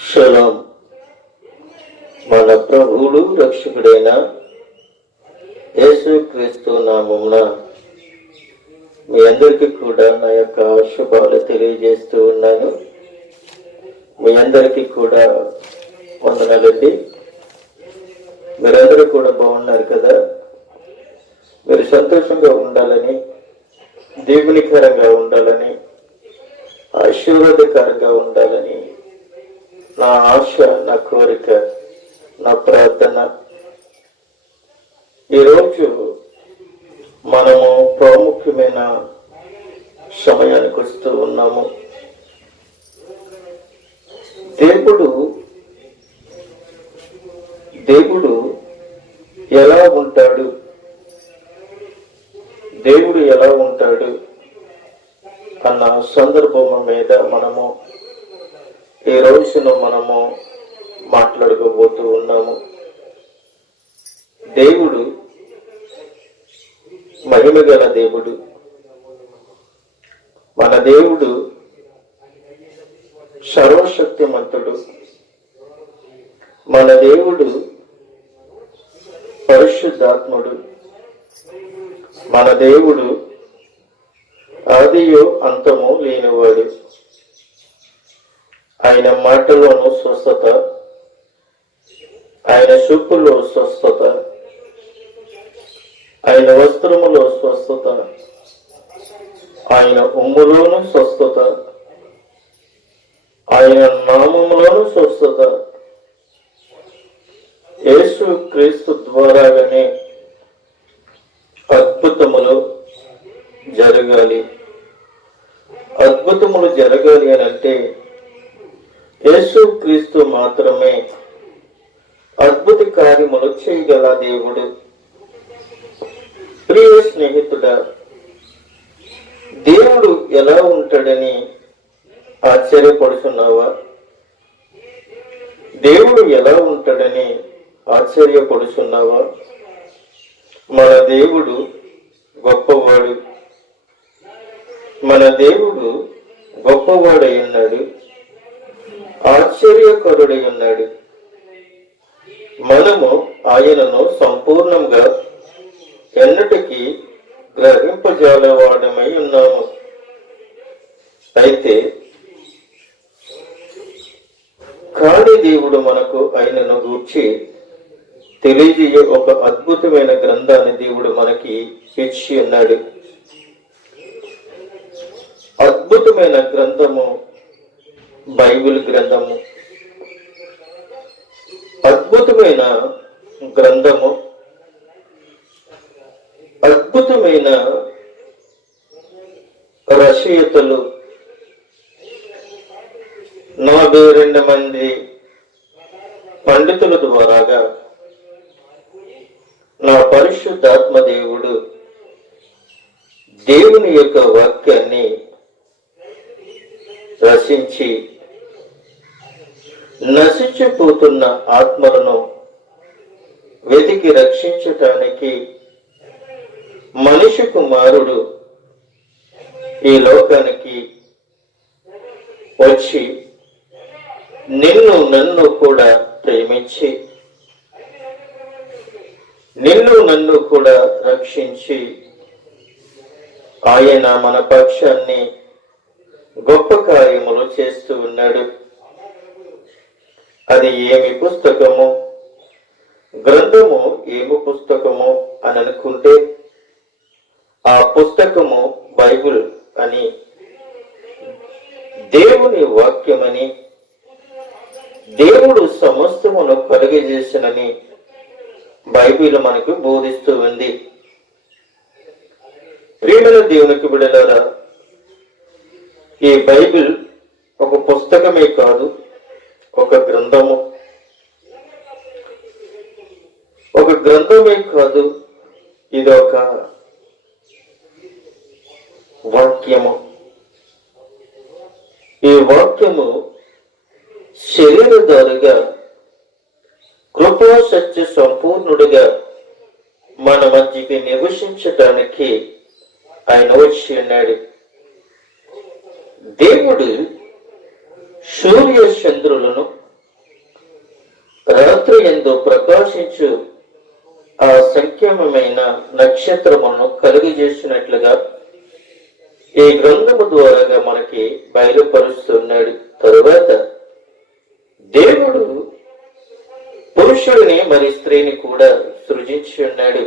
Shalom. మన ప్రభువుడు రక్షకుడైన యేసుక్రీస్తు నామమున మీ అందరికీ కూడా నా యొక్క శుభాలు తెలియజేస్తూ ఉన్నాను. మీ అందరికీ కూడా వందనాలండి. మీరందరూ కూడా బాగున్నారు కదా? మీరు సంతోషంగా ఉండాలని, దేవునికరంగా ఉండాలని, ఆశీర్వాదకరంగా ఉండాలని నా ఆశ, నా కోరిక, నా ప్రార్థన. ఈరోజు మనము ప్రాముఖ్యమైన సమయానికి వస్తూ ఉన్నాము. దేవుడు ఎలా ఉంటాడు, దేవుడు ఎలా ఉంటాడు అన్న సందర్భం మీద మనము ఈ రోజును మాట్లాడుకోబోతూ ఉన్నాము. దేవుడు మహిమగల దేవుడు. మన దేవుడు సర్వశక్తిమంతుడు. మన దేవుడు పరిశుద్ధాత్ముడు. మన దేవుడు ఆదియో అంతము లేనివాడు. ఆయన మాటలోను స్వస్థత, ఆయన చూపులో స్వస్థత, ఆయన వస్త్రములో స్వస్థత, ఆయన ఉమ్ములోను స్వస్థత, ఆయన నామములోను స్వస్థత. యేసు క్రీస్తు ద్వారాగానే అద్భుతములు జరగాలి. అద్భుతములు జరగాలి అని అంటే యేసు క్రీస్తు మాత్రమే అద్భుత కార్యములు చేయగల దేవుడు. ప్రియ స్నేహితుడా, దేవుడు ఎలా ఉంటాడని ఆశ్చర్యపడుతున్నావా? దేవుడు ఎలా ఉంటాడని ఆశ్చర్యపడుతున్నావా? మన దేవుడు గొప్పవాడు. మన దేవుడు గొప్పవాడై ఉన్నాడు, ఆశ్చర్యకరుడై ఉన్నాడు. మనము ఆయనను సంపూర్ణంగా ఎన్నటికీ గ్రహింపజాలవాడమై ఉన్నాము. అయితే కాని దేవుడు మనకు ఆయనను గూర్చి తెలియజేయ ఒక అద్భుతమైన గ్రంథాన్ని దేవుడు మనకి ఇచ్చి ఉన్నాడు. అద్భుతమైన గ్రంథము బైబిల్ గ్రంథము. అద్భుతమైన గ్రంథము, అద్భుతమైన రచయితలు, 42 మంది పండితుల ద్వారాగా నా పరిశుద్ధాత్మ దేవుడు దేవుని యొక్క వాక్యాన్ని రచించి నశించిపోతున్న ఆత్మలను వెతికి రక్షించటానికి మనిషి కుమారుడు ఈ లోకానికి వచ్చి నిన్ను నన్ను కూడా ప్రేమించి నిన్ను నన్ను కూడా రక్షించి ఆయన మన పక్షాన్ని గొప్ప కార్యములు చేస్తూ ఉన్నాడు. అది ఏమి పుస్తకము, గ్రంథము ఏమి పుస్తకము అని అనుకుంటే ఆ పుస్తకము బైబిల్ అని, దేవుని వాక్యమని, దేవుడు సమస్తమును కలుగజేసినని బైబిల్ మనకు బోధిస్తూ ఉంది. ప్రియమైన దేవునికి బిడ్డలారా, ఈ బైబిల్ ఒక పుస్తకమే కాదు, ఒక గ్రంథము. ఒక గ్రంథమే కాదు, ఇది ఒక వాక్యము. ఈ వాక్యము శరీరధారిగా కృపా సత్య సంపూర్ణుడిగా మన మధ్యకి నివసించటానికి ఆయన వచ్చి ఉన్నాడు. దేవుడు సూర్య చంద్రులను కాంతితో ప్రకాశించు ఆ సంఖ్యమైన నక్షత్రములను కలుగజేసినట్లుగా ఈ గ్రంథము ద్వారాగా మనకి బయలుపరుస్తున్నాడు. తరువాత దేవుడు పురుషుడిని మరి స్త్రీని కూడా సృజించి ఉన్నాడు.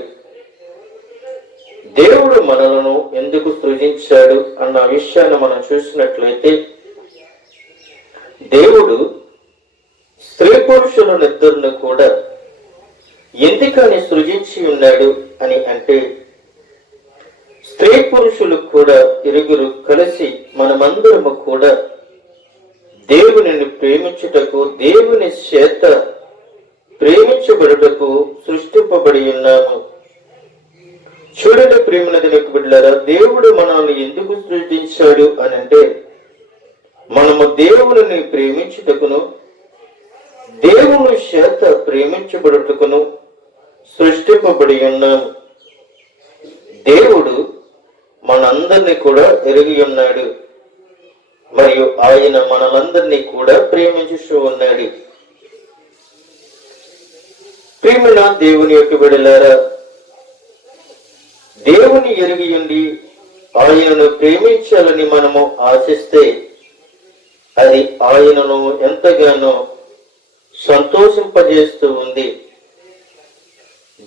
దేవుడు మనలను ఎందుకు సృజించాడు అన్న విషయాన్ని మనం చూసినట్లయితే, దేవుడు స్త్రీ పురుషులనిద్దరిని కూడా ఎందుకని సృజించి ఉన్నాడు అని అంటే, స్త్రీ పురుషులు కూడా ఇరుగురు కలిసి మనమందరము కూడా దేవునిని ప్రేమించుటకు, దేవుని చేత ప్రేమించబడుటకు సృష్టింపబడి ఉన్నాము. చూడండి ప్రేమనది బిడ్డలారా, దేవుడు మనల్ని ఎందుకు సృష్టించాడు అని అంటే, మనము దేవుని ప్రేమించుటకును, దేవుని చేత ప్రేమించబడుటకును సృష్టింపబడి ఉన్నాము. దేవుడు మనందరినీ కూడా ఎరిగి ఉన్నాడు, మరియు ఆయన మనలందరినీ కూడా ప్రేమించుతూ ఉన్నాడు. ప్రేమన దేవుని యొక్క బిడ్డలారా, దేవుని ఎరిగి ఉండి ఆయనను ప్రేమించాలని మనము ఆశిస్తే అది ఆయనను ఎంతగానో సంతోషింపజేస్తూ ఉంది.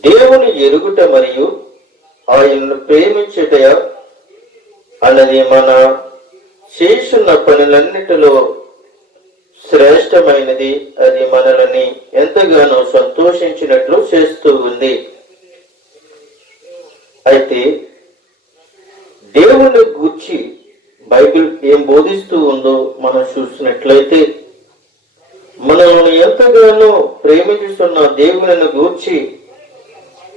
దేవుని ఎరుగుట మరియు ఆయనను ప్రేమించుట అన్నది మన చేస్తున్న పనులన్నిటిలో శ్రేష్టమైనది. అది మనల్ని ఎంతగానో సంతోషించినట్లు చేస్తూ ఉంది. అయితే దేవుని గూర్చి బైబిల్ ఏం బోధిస్తూ ఉందో మనం చూసినట్లయితే, మనల్ని ఎంతగానో ప్రేమించుతున్న దేవుని గూర్చి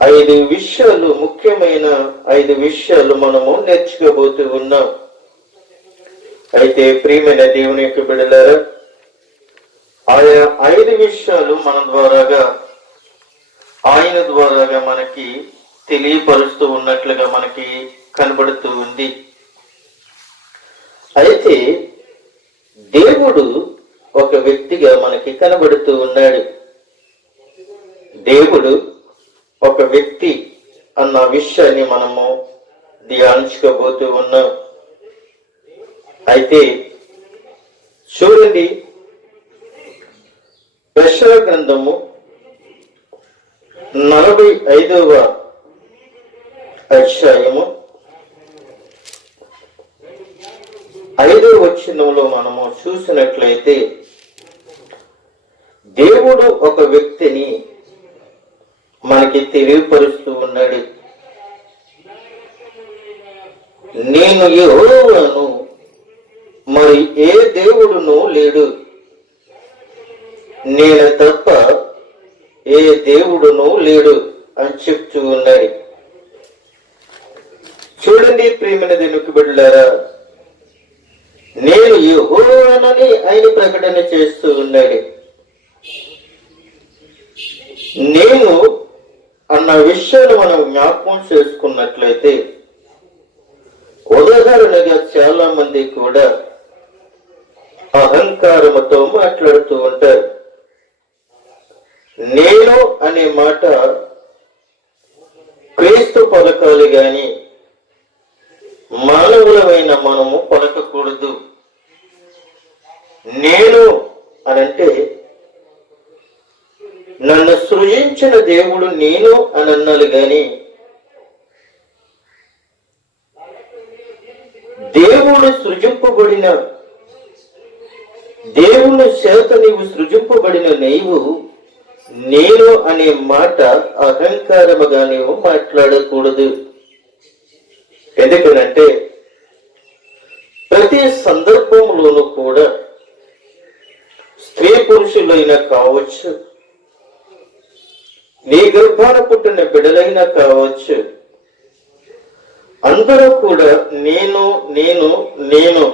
5 విషయాలు, ముఖ్యమైన 5 విషయాలు మనము నేర్చుకోబోతూ ఉన్నాం. అయితే ప్రియమైన దేవుని యొక్క బిడ్డలారా, ఆయన 5 విషయాలు ఆయన ద్వారాగా మనకి తెలియపరుస్తూ ఉన్నట్లుగా మనకి కనబడుతూ ఉంది. అయితే దేవుడు ఒక వ్యక్తిగా మనకి కనబడుతూ ఉన్నాడు. దేవుడు ఒక వ్యక్తి అన్న విషయాన్ని మనము ధ్యానించుకోబోతూ ఉన్నాం. అయితే చూడండి, యెషయా గ్రంథము 45వ అధ్యాయము 5వ వచనంలో మనము చూసినట్లయితే, దేవుడు ఒక వ్యక్తిని మనకి తెలియపరుస్తూ ఉన్నాడు. నేను యెహోవాను, మరి ఏ దేవుడును లేడు, నేను తప్ప ఏ దేవుడును లేడు అని చెప్తూ ఉన్నాడు. చూడండి ప్రియమైన దేవుని బిడ్డలారా, నేను యెహోవానని ఆయన ప్రకటన చేస్తూ ఉన్నాడు. నేను అన్న విషయాన్ని మనం జ్ఞాపకం చేసుకున్నట్లయితే, ఉదాహరణగా చాలా మంది కూడా అహంకారముతో మాట్లాడుతూ ఉంటారు. నేను అనే మాట క్రీస్తు పలకాలి గాని మానవులమైన మనము పలకకూడదు. నేను అనంటే నన్ను సృజించిన దేవుడు నేను అని అన్నాడు గాని, దేవుడు సృజింపబడిన, దేవుని చేత నీవు సృజింపబడిన నీవు నేను అనే మాట అహంకారముగా నీవు మాట్లాడకూడదు. ఎందుకనంటే ప్రతి సందర్భంలోనూ కూడా స్త్రీ పురుషులైనా కావచ్చు, నీ గర్భాన పుట్టిన బిడ్డలైనా కావచ్చు, అందరూ కూడా నేను నేను నేను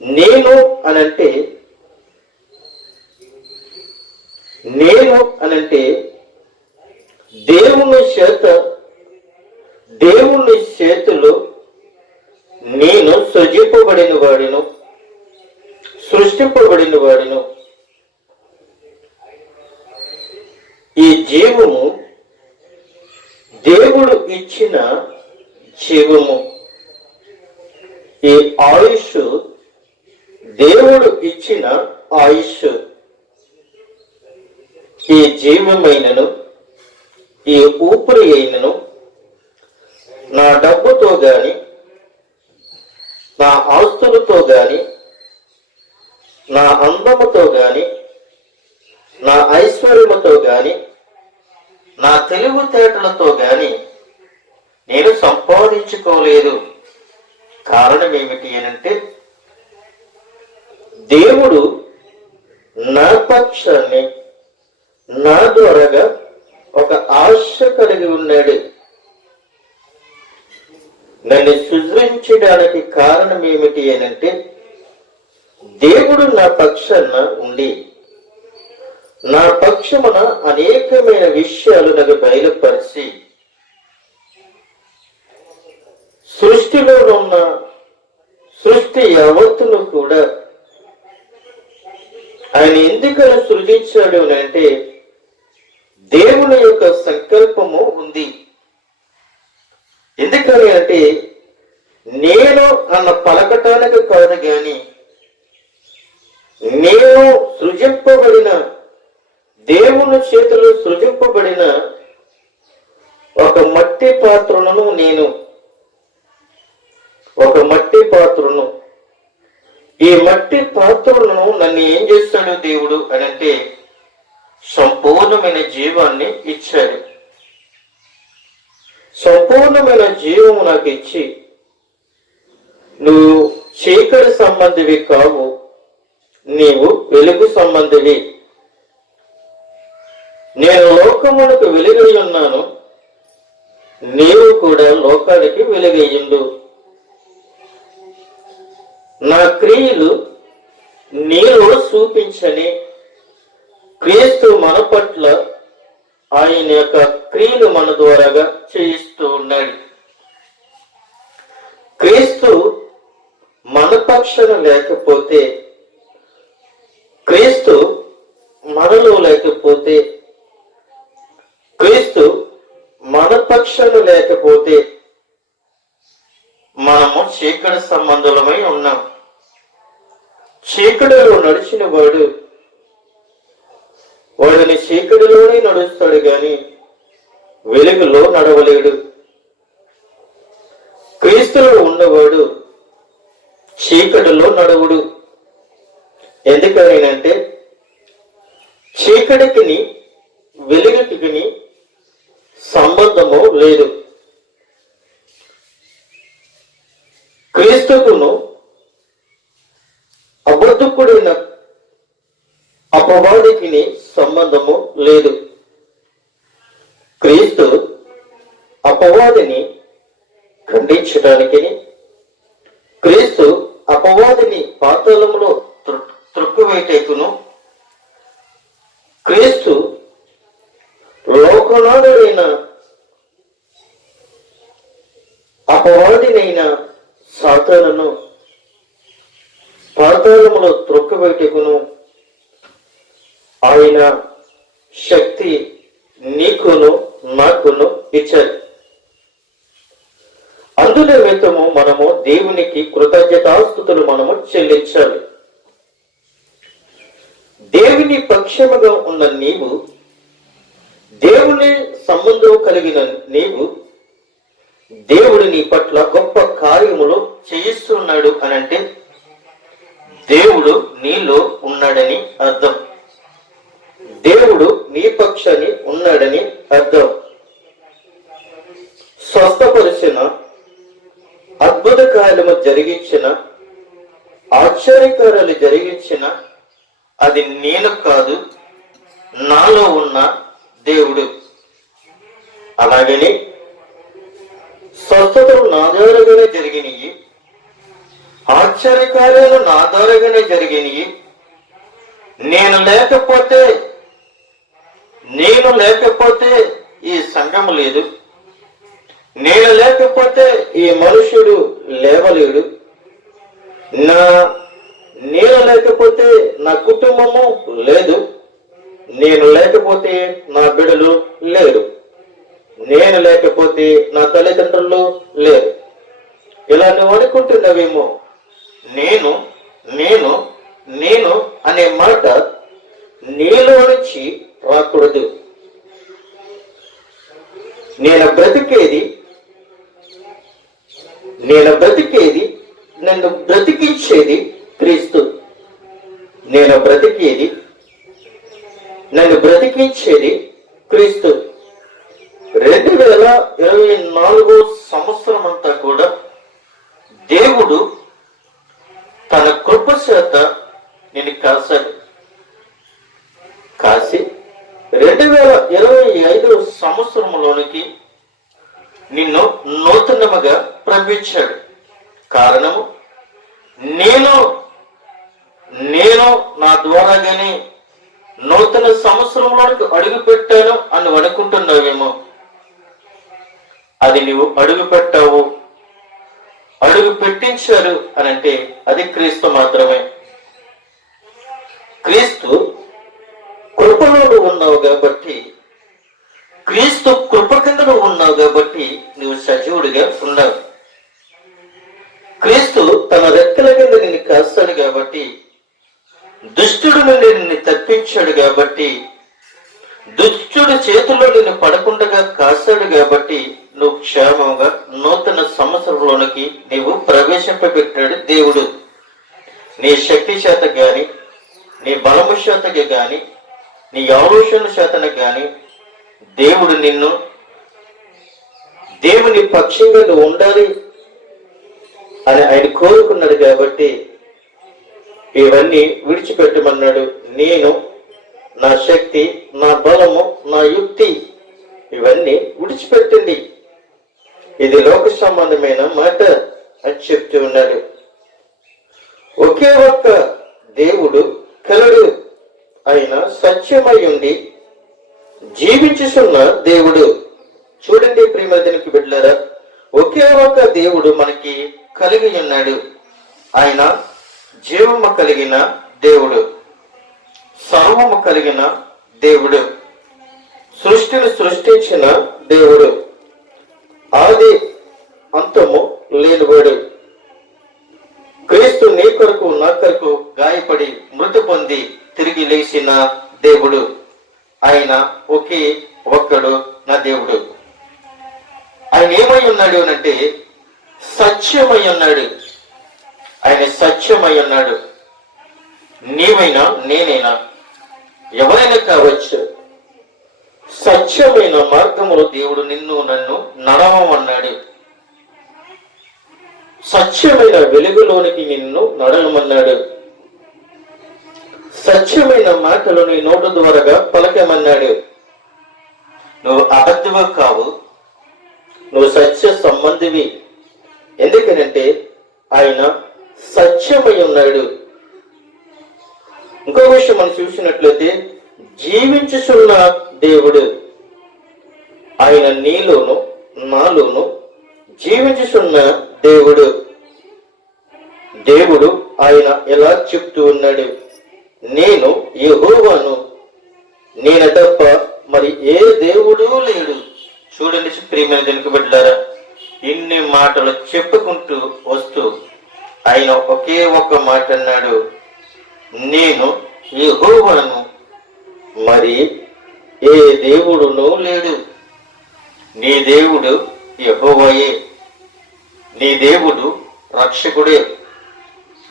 నేను అనంటే, నేను అనంటే దేవుని చేతిలో నేను సృజింపబడిన వాడిను, సృష్టింపబడిన వాడిను. ఈ జీవము దేవుడు ఇచ్చిన జీవము. ఈ ఆయుష్ దేవుడు ఇచ్చిన ఆయుష్. ఈ జీవమైనను ఈ ఊపిరి అయినను నా డబ్బుతో గాని నా ఆస్తులతో గాని నా అందముతో గాని నా ఐశ్వర్యముతో గాని నా తెలివితేటలతో గాని నేను సంపాదించుకోలేదు. కారణం ఏమిటి అనంటే దేవుడు నా పక్షాన్ని నా ద్వారాగా ఒక ఆశ కలిగి ఉన్నాడు. నన్ను సృజించడానికి కారణం ఏమిటి అనంటే దేవుడు నా పక్షాన ఉండి నా పక్షమున అనేకమైన విషయాలు నాకు బయలుపరిచి సృష్టిలో ఉన్న సృష్టి యావత్తును కూడా ఆయన ఎందుకని సృజించాడు అంటే దేవుని యొక్క సంకల్పము ఉంది. ఎందుకని అంటే నేను అన్న పలకటానికి కాదు గాని నేను సృజింపబడిన దేవుని చేతిలో సృజింపబడిన ఒక మట్టి పాత్రను నేను ఒక మట్టి పాత్రను. ఈ మట్టి పాత్రలను నన్ను ఏం చేస్తాడు దేవుడు అని అంటే సంపూర్ణమైన జీవాన్ని ఇచ్చాడు. సంపూర్ణమైన జీవము నాకు ఇచ్చి నువ్వు చీకటి సంబంధివి కావు, నీవు వెలుగు సంబంధివి. నేను లోకమునకు వెలుగై ఉన్నాను, నీవు కూడా లోకానికి వెలుగయ్యిండు. నా క్రియలు నీలో చూపించని క్రీస్తు మన పట్ల ఆయన యొక్క క్రియలు మన ద్వారాగా చేయిస్తూ ఉన్నాడు. క్రీస్తు మన పక్షాన లేకపోతే, క్రీస్తు మనలో లేకపోతే, క్రీస్తు మన పక్షాన లేకపోతే మనము చీకటి సంబంధులమై ఉన్నాం. చీకటిలో నడిచిన వాడిని చీకటిలోనే నడుస్తాడు గాని వెలుగులో నడవలేడు. క్రీస్తులో ఉన్నవాడు చీకటిలో నడవుడు. ఎందుకనంటే చీకటికి వెలుగుకి సంబంధము లేదు. క్రీస్తుకును అబద్ధకుడైన అపవాదికి సంబంధము లేదు. క్రీస్తు అపవాదిని ఖండించడానికి, క్రీస్తు అపవాదిని పాతాళంలో త్రొక్కువేటకును, క్రీస్తు లోకనాథుడైన అపవాదినైన సాతానును పాతాళములో త్రొక్కువేటకును ఆయన శక్తి నీకును నాకును ఇచ్చారు. అందునిమిత్తము మనము దేవునికి కృతజ్ఞతాస్తుతులు మనము చెల్లించాలి. దేవుని పక్షముగా ఉన్న నీవు, దేవుని సంబంధం కలిగిన నీవు, దేవుడు నీ పట్ల గొప్ప కార్యములు చేయిస్తున్నాడు అనంటే దేవుడు నీలో ఉన్నాడని అర్థం. దేవుడు నీ పక్షాన్ని ఉన్నాడని అర్థం. స్వస్థపరిచిన, అద్భుత కార్యము జరిగించిన, ఆశ్చర్యకార్యాలు జరిగించిన అది నేను కాదు, నాలో ఉన్న దేవుడు. అలాగని స్వస్థతలు నా ద్వారాగానే జరిగినాయి, ఆశ్చర్యకార్యాలు నా ద్వారాగానే జరిగినాయి. నేను లేకపోతే ఈ సంఘం లేదు, నేను లేకపోతే ఈ మనుషుడు లేవలేడు, నేను లేకపోతే నా కుటుంబము లేదు, నేను లేకపోతే నా బిడ్డలు లేరు, నేను లేకపోతే నా తల్లిదండ్రులు లేరు. ఇలా నువ్వు అనుకుంటున్నావేమో. నేను నేను నేను అనే మాట నీలో నుంచి రాకూడదు. నేను బ్రతికేది నన్ను బ్రతికించేది క్రీస్తు. నేను బ్రతికేది నన్ను బ్రతికించేది క్రీస్తు. 2024 సంవత్సరం అంతా కూడా దేవుడు తన కృప చేత నేను కాసి 2025 సంవత్సరంలోనికి నిన్ను నూతనముగా ప్రవేశించాడు. కారణము నేను నా ద్వారాగానే నూతన సంవత్సరంలోనికి అడుగు పెట్టాను అని అనుకుంటున్నావేమో. అది నువ్వు అడుగు పెట్టావు, అడుగు పెట్టించారు అని అంటే అది క్రీస్తు మాత్రమే. క్రీస్తు కృపలో ఉన్నావు కాబట్టి, క్రీస్తు కృప కింద ఉన్నావు కాబట్టి నువ్వు సజీవుడిగా ఉన్నావు. క్రీస్తు తన రెక్కల కింద నిన్ను కాస్తాడు కాబట్టి, దుష్టుడు నుండి నిన్ను తప్పించాడు కాబట్టి, దుష్టుడి చేతుల్లో నిన్ను పడకుండా కాస్తాడు కాబట్టి నువ్వు క్షేమంగా నూతన సంవత్సరంలోనికి నీవు ప్రవేశింపబెట్టాడు దేవుడు. నీ శక్తి చేత గాని, నీ బలము చేతకి గాని, నీ ఆలోచన చేతను గాని దేవుడు నిన్ను దేవుని పక్షంగా నువ్వు ఉండాలి అని ఆయన కోరుకున్నాడు కాబట్టి ఇవన్నీ విడిచిపెట్టమన్నాడు. నేను నా శక్తి, నా బలము, నా యుక్తి ఇవన్నీ విడిచిపెట్టింది. ఇది లోక సంబంధమైన మాట అని చెప్తూ ఉన్నాడు. ఒకే ఒక్క దేవుడు కలడు, ఆయన సత్యమై ఉండి జీవించుచున్న దేవుడు. చూడండి ప్రియమదినికి బిడ్డలారా, ఒకే ఒక్క దేవుడు మనకి కలిగి ఉన్నాడు. ఆయన జీవము కలిగిన దేవుడు, సర్వము కలిగిన దేవుడు, సృష్టిని సృష్టించిన దేవుడు, ఆది అంతము లేనివాడు. క్రీస్తు నీ కొరకు నా కొరకు గాయపడి మృతి పొంది తిరిగి లేచిన దేవుడు. ఆయన ఒకే ఒక్కడు నా దేవుడు. ఆయన ఏమై ఉన్నాడు అనంటే సత్యమై ఉన్నాడు. ఆయన సత్యమై ఉన్నాడు. నీవైనా నేనైనా ఎవరైనా కావచ్చు, సత్యమైన మార్గములో దేవుడు నిన్ను నన్ను నడవమన్నాడు. సత్యమైన వెలుగులోనికి నిన్ను నడవమన్నాడు. సత్యమైన మాటలు నీ నోటు ద్వారా పలకమన్నాడు. నువ్వు అబద్ధము కావు, నువ్వు సత్య సంబంధివి. ఎందుకనంటే ఆయన సత్యమై ఉన్నాడు. ఇంకో విషయం మనం చూసినట్లయితే జీవించుచున్న దేవుడు. ఆయన నీలోను నాలోను జీవించుచున్న దేవుడు. దేవుడు ఆయన ఎలా చెప్తూ ఉన్నాడు, నేను యెహోవాను, నేను తప్ప మరి ఏ దేవుడు లేడు. చూడండి ప్రియమైన దేవునికి బిడ్డలారా, ఇన్ని మాటలు చెప్పుకుంటూ వస్తూ ఆయన ఒకే ఒక్క మాట అన్నాడు, నేను యెహోవాను, మరి ఏ దేవుడునూ లేడు. నీ దేవుడు యెహోవాయే. నీ దేవుడు రక్షకుడే.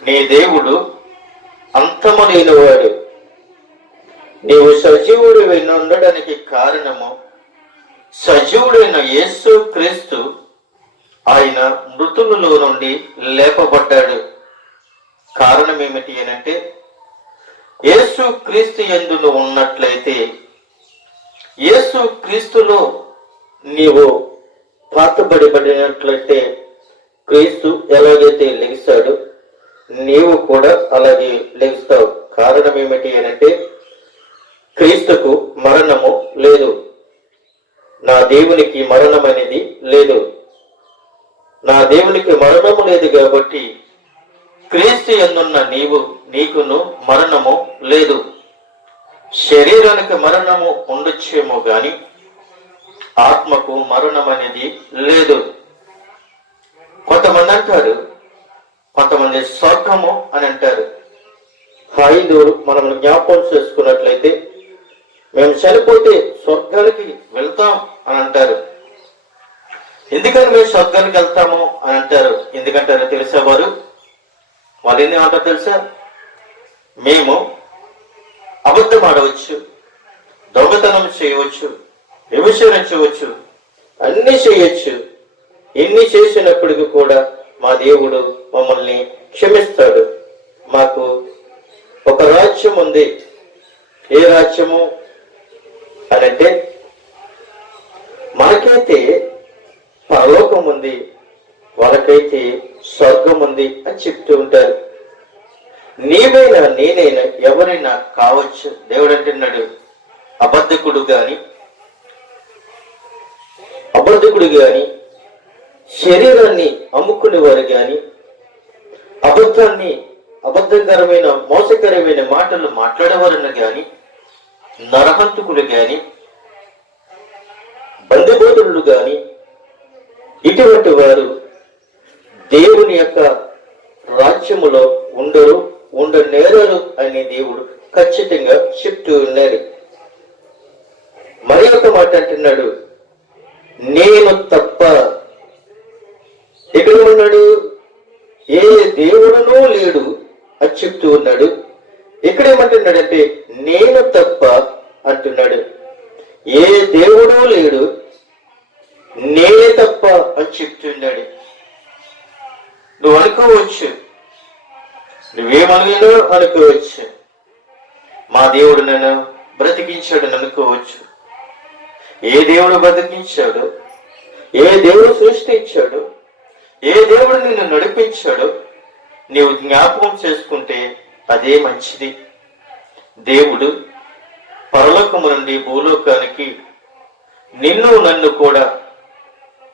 నీ దేవుడు అంతము లేనివాడు. నీవు సజీవుడివై ఉండడానికి కారణము సజీవుడైన యేసు క్రీస్తు. ఆయన మృతులలో నుండి లేపబడ్డాడు. కారణం ఏమిటి అనంటే యేసు క్రీస్తు యందు నువ్వు ఉన్నట్లయితే, యేసు క్రీస్తులో నీవు పాతబడినట్లయితే, క్రీస్తు ఎలాగైతే లెగిస్తాడు నీవు కూడా అలాగే లెగుస్తావు. కారణం ఏమిటి అనంటే క్రీస్తుకు మరణము లేదు. నా దేవునికి మరణం అనేది లేదు. నా దేవునికి మరణము లేదు కాబట్టి క్రీస్తు యందున్న నీకును మరణము లేదు. శరీరానికి మరణము ఉండొచ్చేమో గాని ఆత్మకు మరణం అనేది లేదు. కొంతమంది అంటారు, కొంతమంది స్వర్గము అని అంటారు. హైందువులు మనం జ్ఞాపకం చేసుకున్నట్లయితే మేము చనిపోతే స్వర్గానికి వెళ్తాం అని అంటారు. ఎందుకని మేము స్వర్గానికి వెళ్తాము అని అంటారు? ఎందుకంటారో తెలుసా? వాళ్ళు ఏమంటారు తెలుసా? మేము అబద్ధం ఆడవచ్చు, దొంగతనం చేయవచ్చు, వ్యభిచరించవచ్చు, అన్ని చేయొచ్చు. ఎన్ని చేసినప్పటికీ కూడా మా దేవుడు మమ్మల్ని క్షమిస్తాడు. మాకు ఒక రాజ్యం ఉంది. ఏ రాజ్యము అనంటే మనకైతే పరలోకం ఉంది, వాళ్ళకైతే స్వర్గం ఉంది అని చెప్తూ ఉంటారు. నీవైనా నేనైనా ఎవరైనా కావచ్చు. దేవుడు అంటున్నాడు, అబద్ధకుడు గాని శరీరాన్ని అమ్ముకునేవారు గాని అబద్ధకరమైన మోసకరమైన మాటలు మాట్లాడేవారన్న గాని నరహంతకులు గాని బందిపోతులు గాని ఇటువంటి వారు దేవుని యొక్క రాజ్యములో ఉండనేరరు అని దేవుడు ఖచ్చితంగా చెప్తూ ఉన్నారు. మరి ఒక మాట అంటున్నాడు, నేను తప్ప. ఇక్కడ ఉన్నాడు, ఏ దేవుడునూ లేడు అని చెప్తూ ఉన్నాడు. ఇక్కడ ఏమంటున్నాడంటే నేను తప్ప అంటున్నాడు. ఏ దేవుడు లేడు, నేనే తప్ప అని చెప్తున్నాడు. నువ్వు అనుకోవచ్చు, నువ్వేమనుకున్నాడో అనుకోవచ్చు, మా దేవుడు నన్ను బ్రతికించాడు అనుకోవచ్చు. ఏ దేవుడు బ్రతికించాడు, ఏ దేవుడు సృష్టించాడు, ఏ దేవుడు నిన్ను నడిపించాడో నీవు జ్ఞాపకం చేసుకుంటే అదే మంచిది. దేవుడు పరలోకము నుండి భూలోకానికి నిన్ను నన్ను కూడా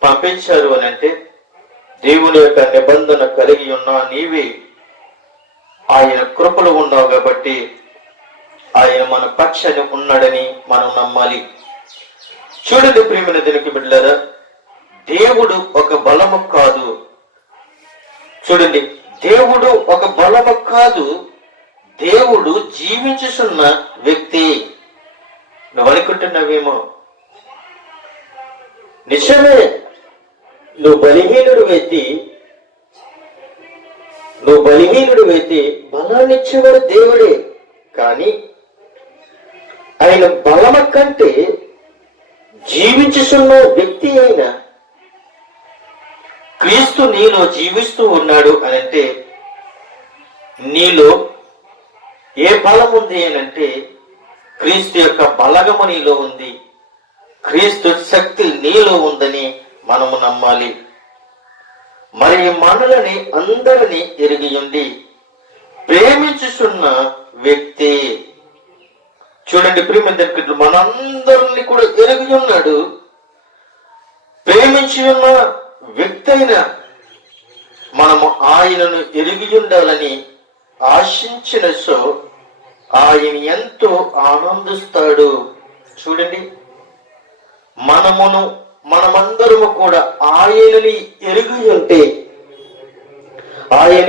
పంపించారు అని అంటే దేవుని యొక్క నిబంధన కలిగి ఉన్నా నీవే ఆయన కృపలో ఉన్నావు కాబట్టి ఆయన మన పక్షాన ఉన్నాడని మనం నమ్మాలి. చూడండి ప్రియమైన దేవుని బిడ్డలారా, దేవుడు ఒక బలము కాదు. చూడండి, దేవుడు ఒక బలము కాదు, దేవుడు జీవించుతున్న వ్యక్తి. నువ్వు అనుకుంటున్నావేమో, నిజమే, నువ్వు బలహీనుడు వ్యక్తి బలాన్ని ఇచ్చేవాడు దేవుడే. కానీ ఆయన బలమ కంటే జీవించుతున్న వ్యక్తి అయిన క్రీస్తు నీలో జీవిస్తూ ఉన్నాడు అని అంటే నీలో ఏ బలం ఉంది అని అంటే క్రీస్తు యొక్క బలగము నీలో ఉంది, క్రీస్తు శక్తి నీలో ఉందని మనము నమ్మాలి. మరి మనలని అందరినీ ఎరిగి ఉండి ప్రేమించుచున్న వ్యక్తి. చూడండి ప్రియమైన మనందరినీ కూడా ఎరిగి ఉన్నాడు. ప్రేమించి ఉన్న వ్యక్తి అయిన మనము ఆయనను ఎరిగి ఉండాలని ఆశించిన సో ఆయన ఎంతో ఆనందిస్తాడు. చూడండి, మనమందరము కూడా ఆయనని ఎరిగి ఉంటే ఆయన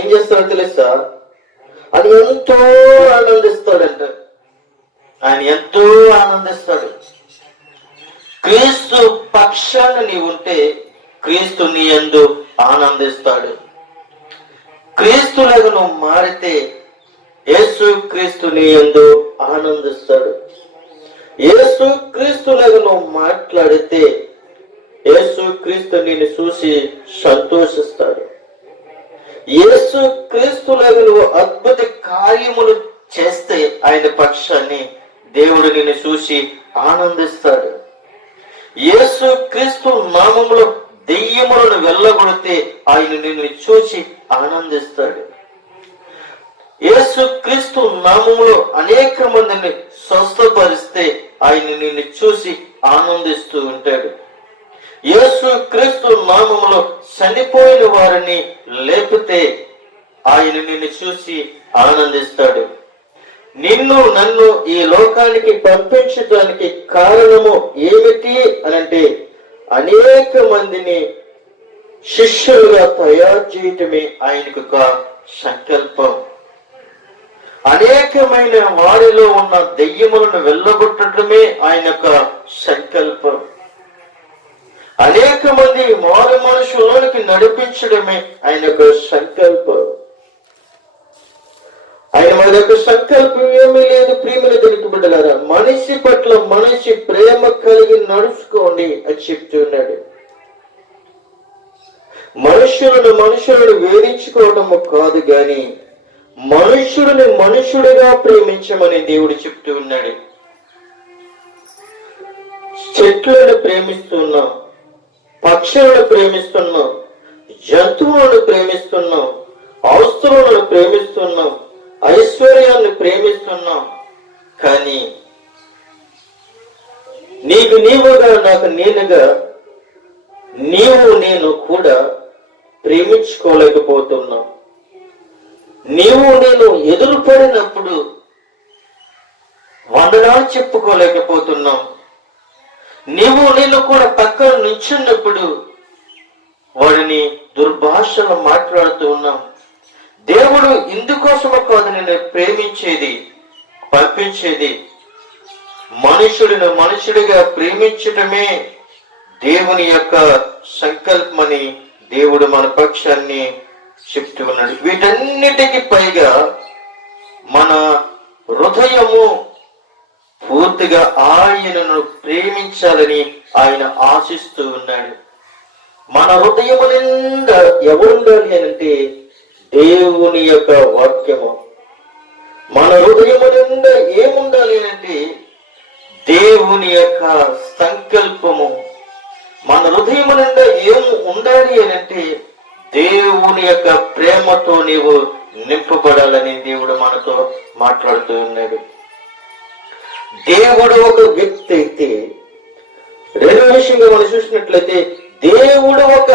ఏం చేస్తాడో తెలుసా? అది ఎంతో ఆనందిస్తాడంట. ఆయన ఎంతో ఆనందిస్తాడు. క్రీస్తు పక్షాన నీవు ఉంటే క్రీస్తు నీ యందు ఆనందిస్తాడు. క్రీస్తులాగా నువ్వు మారితే యేసు క్రీస్తు నీ యందు ఆనందిస్తాడు. యేసు క్రీస్తులాగా నువ్వు మాట్లాడితే యేసు క్రీస్తు నిన్ను చూసి సంతోషిస్తాడు. యేసు క్రీస్తులాగా నువ్వు అద్భుత కార్యములు చేస్తే ఆయన పక్షాన్ని దేవుడు నిన్ను చూసి ఆనందిస్తాడు. యేసు క్రీస్తు నామములో దెయ్యములను వెళ్ళగొడితే ఆయన నిన్ను చూసి ఆనందిస్తాడు. యేసు క్రీస్తు నామములో అనేక మందిని స్వస్థపరిస్తే ఆయన నిన్ను చూసి ఆనందిస్తూ ఉంటాడు. యేసు క్రీస్తు నామములో చనిపోయిన వారిని లేపితే ఆయన నిన్ను చూసి ఆనందిస్తాడు. నిన్ను నన్ను ఈ లోకానికి పంపించడానికి కారణము ఏమిటి అనంటే అనేక మందిని శిష్యులుగా తయారు చేయటమే ఆయనకు ఒక సంకల్పం. అనేకమైన వారిలో ఉన్న దెయ్యములను వెళ్ళగొట్టడమే ఆయన యొక్క సంకల్పం. అనేక మంది మారు మనుషులోనికి నడిపించడమే ఆయన యొక్క సంకల్పం. ఆయన మన యొక్క సంకల్పం ఏమీ లేదు. ప్రియమైన దేవుని బిడ్డలారా, మనిషి పట్ల మనిషి ప్రేమ కలిగి నడుచుకోండి అని చెప్తున్నాడు. మనుషులను వేధించుకోవటము కాదు గాని మనుషుడిని మనుషుడిగా ప్రేమించమని దేవుడు చెప్తూ ఉన్నాడు. చెట్లను ప్రేమిస్తున్నాం, పక్షులను ప్రేమిస్తున్నాం, జంతువులను ప్రేమిస్తున్నాం, అవసరాలను ప్రేమిస్తున్నాం, ఐశ్వర్యాన్ని ప్రేమిస్తున్నాం. కానీ నీకు నీవుగా నాకు నేనుగా నీవు నేను కూడా ప్రేమించుకోలేకపోతున్నాం. నీవు నేను ఎదురుపడినప్పుడు వందనాలు చెప్పుకోలేకపోతున్నాం. నీవు నేను కూడా పక్కన నిల్చున్నప్పుడు వాడిని దుర్భాషలు మాట్లాడుతూ ఉన్నాం. దేవుడు ఇందుకోసము కాదు నేను ప్రేమించేది, పంపించేది. మనుషుడిని మనుషుడిగా ప్రేమించటమే దేవుని యొక్క సంకల్పమని దేవుడు మన పక్షాన్ని చెప్తూ ఉన్నాడు. వీటన్నిటికీ పైగా మన హృదయము పూర్తిగా ఆయనను ప్రేమించాలని ఆయన ఆశిస్తూ ఉన్నాడు. మన హృదయము నిండా ఎవరుండాలి అంటే దేవుని యొక్క వాక్యము. మన హృదయము నిండా ఏముండాలి అంటే దేవుని యొక్క సంకల్పము. మన హృదయము నిండా ఏం ఉండాలి అంటే దేవుని యొక్క ప్రేమతో నీవు నింపబడాలని దేవుడు మనతో మాట్లాడుతూ ఉన్నాడు. దేవుడు ఒక వ్యక్తి అయితే, రెండో విషయంగా మనం చూసినట్లయితే దేవుడు ఒక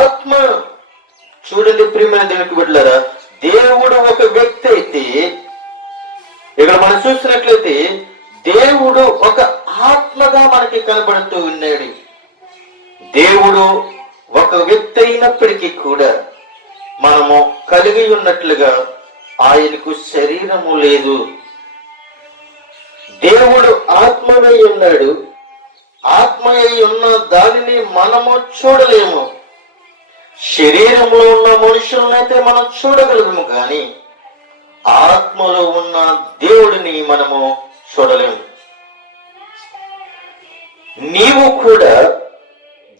ఆత్మ. చూడండి ప్రియమైన దేవునికి బిడ్డలారా, దేవుడు ఒక వ్యక్తి అయితే ఇక్కడ మనం చూసినట్లయితే దేవుడు ఒక ఆత్మగా మనకి కనబడుతూ ఉన్నాడు. దేవుడు ఒక వ్యక్తి అయినప్పటికీ కూడా మనము కలిగి ఉన్నట్లుగా ఆయనకు శరీరము లేదు. దేవుడు ఆత్మవై ఉన్నాడు. ఆత్మయై ఉన్న దానిని మనము చూడలేము. శరీరంలో ఉన్న మనుషులనైతే మనం చూడగలము, కానీ ఆత్మలో ఉన్న దేవుడిని మనము చూడలేము. నీవు కూడా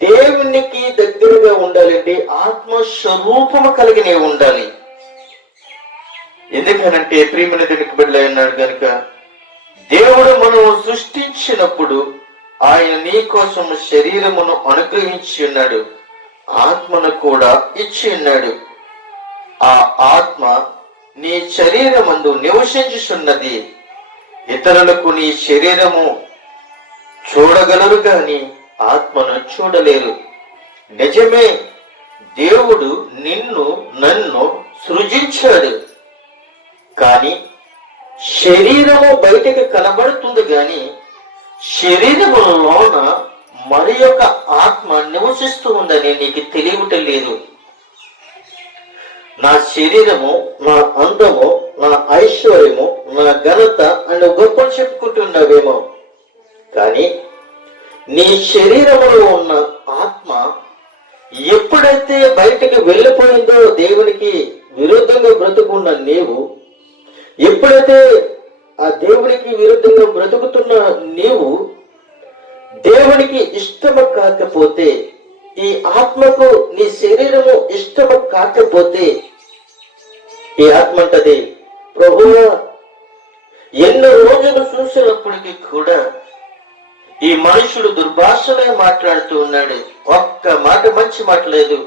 దేవునికి దగ్గరగా ఉండాలంటే ఆత్మ స్వరూపము కలిగి నీవు ఉండాలి. ఎందుకనంటే ప్రియమైన దేవునికి బిడ్డలై ఉన్నాడు కనుక దేవుడు మనం సృష్టించినప్పుడు ఆయన నీ కోసం శరీరమును అనుగ్రహించి ఉన్నాడు, ఆత్మను కూడా ఇచ్చి ఉన్నాడు. ఆ ఆత్మ నీ శరీరమందు నివసించుచున్నది. ఇతరులకు నీ శరీరము చూడగలరు కానీ ఆత్మను చూడలేరు. నిజమే, దేవుడు నిన్ను నన్ను సృజించాడు, కానీ శరీరము బయటకు కనబడుతుంది కానీ శరీరములోన మరి యొక్క ఆత్మ నివసిస్తూ ఉందని నీకు తెలియటం లేదు. నా శరీరము, నా అందము, నా ఐశ్వర్యము, నా ఘనత అని గొప్పలు చెప్పుకుంటున్నావేమో, కానీ నీ శరీరములో ఉన్న ఆత్మ ఎప్పుడైతే బయటకు వెళ్ళిపోయిందో, దేవునికి విరుద్ధంగా బ్రతుకున్న నీవు, ఎప్పుడైతే ఆ దేవునికి విరుద్ధంగా బ్రతుకుతున్న నీవు దేవునికి ఇష్టము కాకపోతే, ఈ ఆత్మకు నీ శరీరము ఇష్టము కాకపోతే, ఈ ఆత్మ అంటది, ప్రభువా ఎన్నో రోజులు చూసినప్పటికీ కూడా ఈ మనుషుడు దుర్భాషలే మాట్లాడుతూ ఉన్నాడు, ఒక్క మాట మంచి మాట లేదు.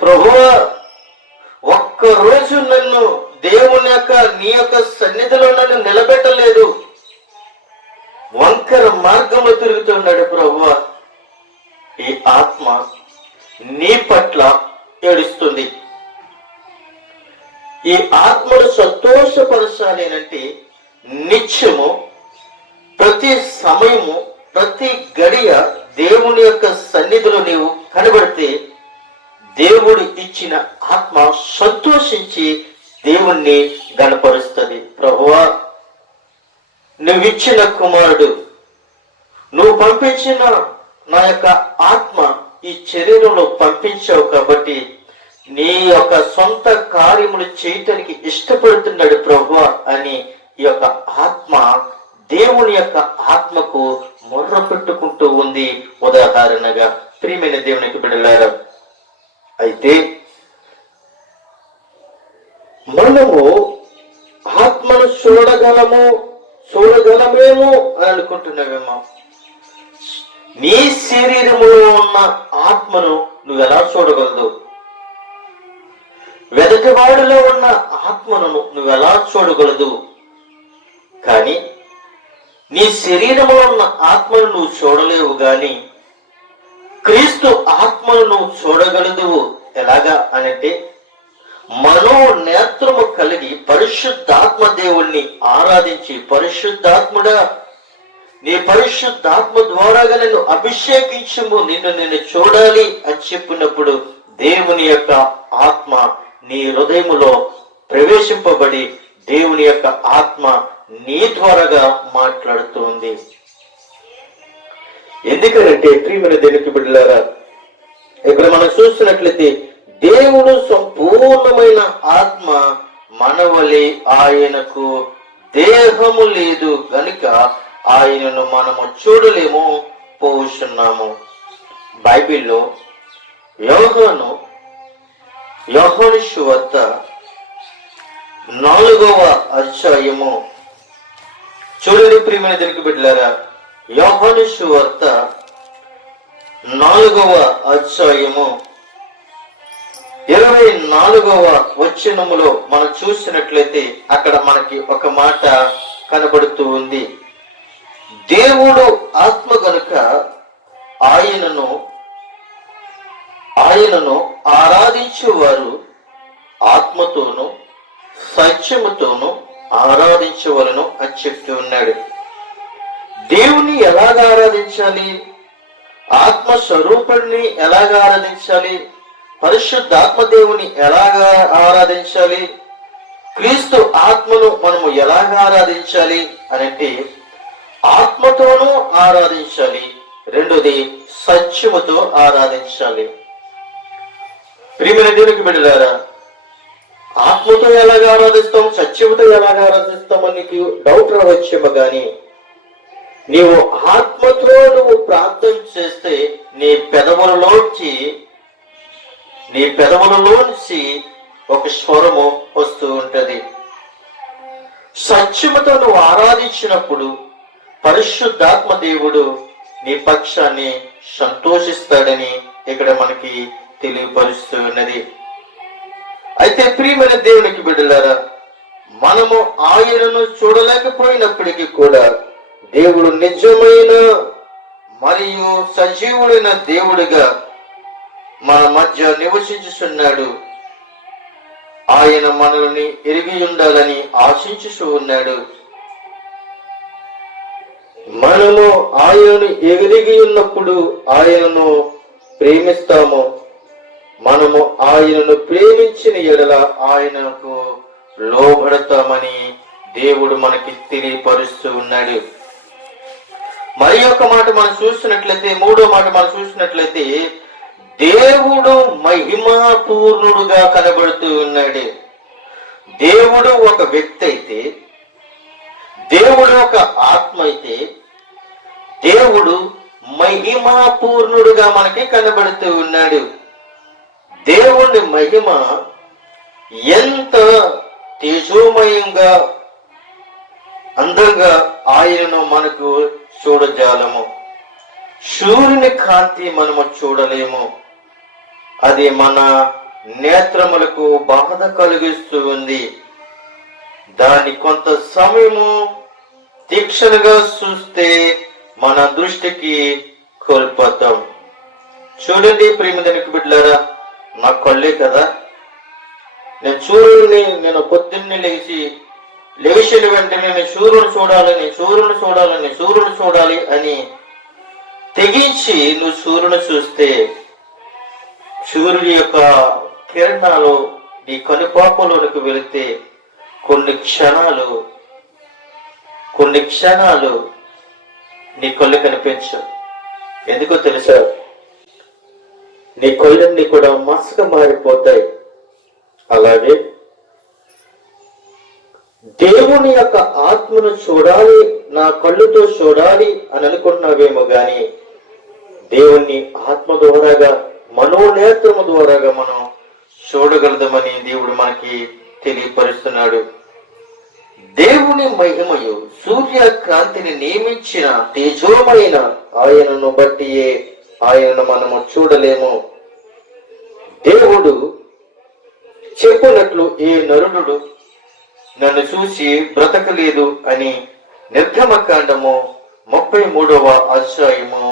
ప్రభువా ఒక్క రోజు నన్ను దేవుని యొక్క నీ యొక్క సన్నిధిలో నన్ను నిలబెట్టలేదు, వంకర మార్గంలో తిరుగుతున్నాడు. ప్రభువా ఈ ఆత్మ నీ పట్ల ఏడుస్తుంది. ఈ ఆత్మను సంతోషపరచాలి ఉండాలి అంటే నిత్యము, ప్రతి సమయము, ప్రతి గడియ దేవుని యొక్క సన్నిధిలో నీవు కనబడితే దేవుడు ఇచ్చిన ఆత్మ సంతోషించి దేవుణ్ణి గణపరుస్తుంది. ప్రభువా, నువ్విచ్చిన కుమారుడు, నువ్వు పంపించిన నా యొక్క ఆత్మ ఈ శరీరంలో పంపించావు కాబట్టి నీ యొక్క సొంత కార్యములు చేయటానికి ఇష్టపడుతున్నాడు ప్రభువా అని ఈ యొక్క ఆత్మ దేవుని యొక్క ఆత్మకు మొర్ర పెట్టుకుంటూ ఉంది. ఉదాహరణగా ప్రియమైన దేవునికి బిడ్డలారా, అయితే మనము ఆత్మను చూడగలమేమో అని అనుకుంటున్నావేమో. నీ శరీరములో ఉన్న ఆత్మను నువ్వు ఎలా చూడగలదు? వెదకవాడిలో ఉన్న ఆత్మను నువ్వు ఎలా చూడగలదు? కానీ నీ శరీరంలో ఉన్న ఆత్మను నువ్వు చూడలేవు, గాని క్రీస్తు ఆత్మను నువ్వు చూడగలదు. ఎలాగా అనంటే, మనోనేత్రము కలిగి పరిశుద్ధాత్మ దేవుణ్ణి ఆరాధించి, పరిశుద్ధాత్ముడా నీ పరిశుద్ధాత్మ ద్వారాగా నిన్ను అభిషేకించుము, నిన్ను చూడాలి అని చెప్పినప్పుడు దేవుని యొక్క ఆత్మ నీ హృదయములో ప్రవేశింపబడి దేవుని యొక్క ఆత్మ నీ ద్వారాగా మాట్లాడుతుంది. ఎందుకంటే ప్రియమైన దేవునికి బిడ్డలారా, ఇక్కడ మనం చూస్తున్నట్లయితే దేవుడు సంపూర్ణమైన ఆత్మ, మనవలే ఆయనకు దేహము లేదు గనుక ఆయనను మనము చూడలేము పోతున్నాము. బైబిల్లో యోహాను సువార్త 4వ అధ్యాయము చూడండి ప్రియమైన దేవునికి బిడ్డలారా, యోహాను సువార్త 4వ అధ్యాయము 24వ వచనములో మనం చూసినట్లయితే అక్కడ మనకి ఒక మాట కనబడుతూ ఉంది. దేవుడు ఆత్మ గనుక ఆయనను ఆరాధించేవారు ఆత్మతోనూ సత్యముతోనూ ఆరాధించవలను అని చెప్తూ ఉన్నాడు. దేవుని ఎలాగ ఆరాధించాలి? ఆత్మ స్వరూపుణ్ణి ఎలాగ ఆరాధించాలి? పరిశుద్ధాత్మ దేవుని ఎలాగా ఆరాధించాలి? క్రీస్తు ఆత్మను మనము ఎలాగ ఆరాధించాలి అనంటే, ఆత్మతోనూ ఆరాధించాలి, రెండోది సత్యముతో ఆరాధించాలి. ప్రియమైన దేవునికి బిడ్డలారా, ఆత్మతో ఎలాగ ఆరాధిస్తాం, సత్యముతో ఎలాగ ఆరాధిస్తామని నీకు డౌట్ రావచ్చేమో, గాని నీవు ఆత్మతో నువ్వు ప్రార్థన చేస్తే నీ పెదవులలోంచి ఒక స్వరము వస్తూ ఉంటది. సత్యముతో నువ్వు ఆరాధించినప్పుడు పరిశుద్ధాత్మ దేవుడు నీ పక్షాన్ని సంతోషిస్తాడని ఇక్కడ మనకి తెలియపరుస్తూ ఉన్నది. అయితే ప్రియమైన దేవునికి బిడ్డలారా, మనము ఆయనను చూడలేకపోయినప్పటికీ కూడా దేవుడు నిజమైన మరియు సజీవుడైన దేవుడిగా మన మధ్య నివసించుచున్నాడు. ఆయన మనల్ని ఎరిగి ఉండాలని ఆశించుచూ ఉన్నాడు. మనము ఆయనను ఎరిగి ఉన్నప్పుడు ఆయనను ప్రేమిస్తాము. మనము ఆయనను ప్రేమించిన ఎడల ఆయనకు లోబడతామని దేవుడు మనకి తెలియపరుస్తూ ఉన్నాడు. మరి ఒక మాట మనం చూసినట్లయితే, 3వ మాట మనం చూసినట్లయితే, దేవుడు మహిమాపూర్ణుడుగా కనబడుతూ ఉన్నాడు. దేవుడు ఒక వ్యక్తి అయితే, దేవుడు ఒక ఆత్మ అయితే, దేవుడు మహిమాపూర్ణుడుగా మనకి కనబడుతూ ఉన్నాడు. దేవుని మహిమ ఎంత తేజోమయంగా అందంగా ఆయనను మనకు చూడజాలము. సూర్యుని కాంతి మనము చూడలేము, అది మన నేత్రములకు బాధ కలిగిస్తూ ఉంది. దాన్ని కొంత సమయము తీక్షణగా చూస్తే మన దృష్టికి కోల్పోతాం. చూడండి ప్రియమైన బిడ్డలారా, నా కళ్ళే కదా, నేను సూర్యుడిని పొద్దున్నే లేచి లేచిన వెంటనే నేను సూర్యుని చూడాలి అని తెగించి నువ్వు సూర్యుని చూస్తే సూర్యుడి యొక్క కిరణాలు నీ కనుపాపలోనికి వెళితే కొన్ని క్షణాలు నీ కళ్ళు కనిపించవు. ఎందుకో తెలుసా? నీ కళ్ళన్నీ కూడా మసక మారిపోతాయి. అలాగే దేవుని యొక్క ఆత్మను చూడాలి, నా కళ్ళుతో చూడాలి అని అనుకున్నావేమో గాని దేవుణ్ణి ఆత్మ ద్వారాగా, మనోనేత్రము ద్వారాగా మనం చూడగలదమని దేవుడు మనకి తెలియపరుస్తున్నాడు. దేవుని మహిమయు సూర్యకాంతిని నియమించిన తేజోమైన ఆయనను బట్టియే ఆయనను మనము చూడలేము. దేవుడు చెప్పినట్లు ఏ నరుడు నన్ను చూసి బ్రతకలేదు అని నిర్గమకాండము 33వ అధ్యాయము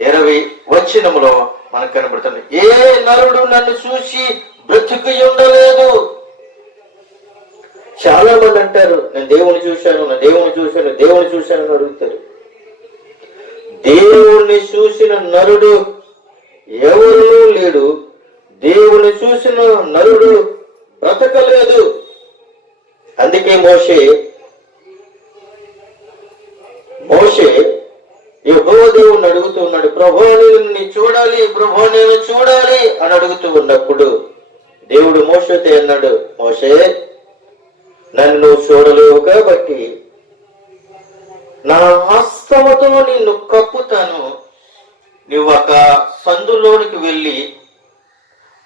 20 వచనములో మనకు కనబడుతుంది. ఏ నరుడు నన్ను చూసి బ్రతికి ఉండలేదు. చాలా మంది అంటారు, నేను దేవుని చూశాను అని అడుగుతారు. దేవుణ్ణి చూసిన నరుడు ఎవరు లేడు. దేవుని చూసిన నరుడు బ్రతకలేదు. అందుకే మోషే యెహోవా దేవుణ్ణి అడుగుతూ ఉన్నాడు, ప్రభువా నేను చూడాలి అని అడుగుతూ ఉన్నప్పుడు దేవుడు మోషేతో అన్నాడు, మోషే నన్ను నువ్వు చూడలేవు కాబట్టి నా హస్తముతో నిన్ను కప్పుతాను, నువ్వు ఒక సందులోనికి వెళ్ళి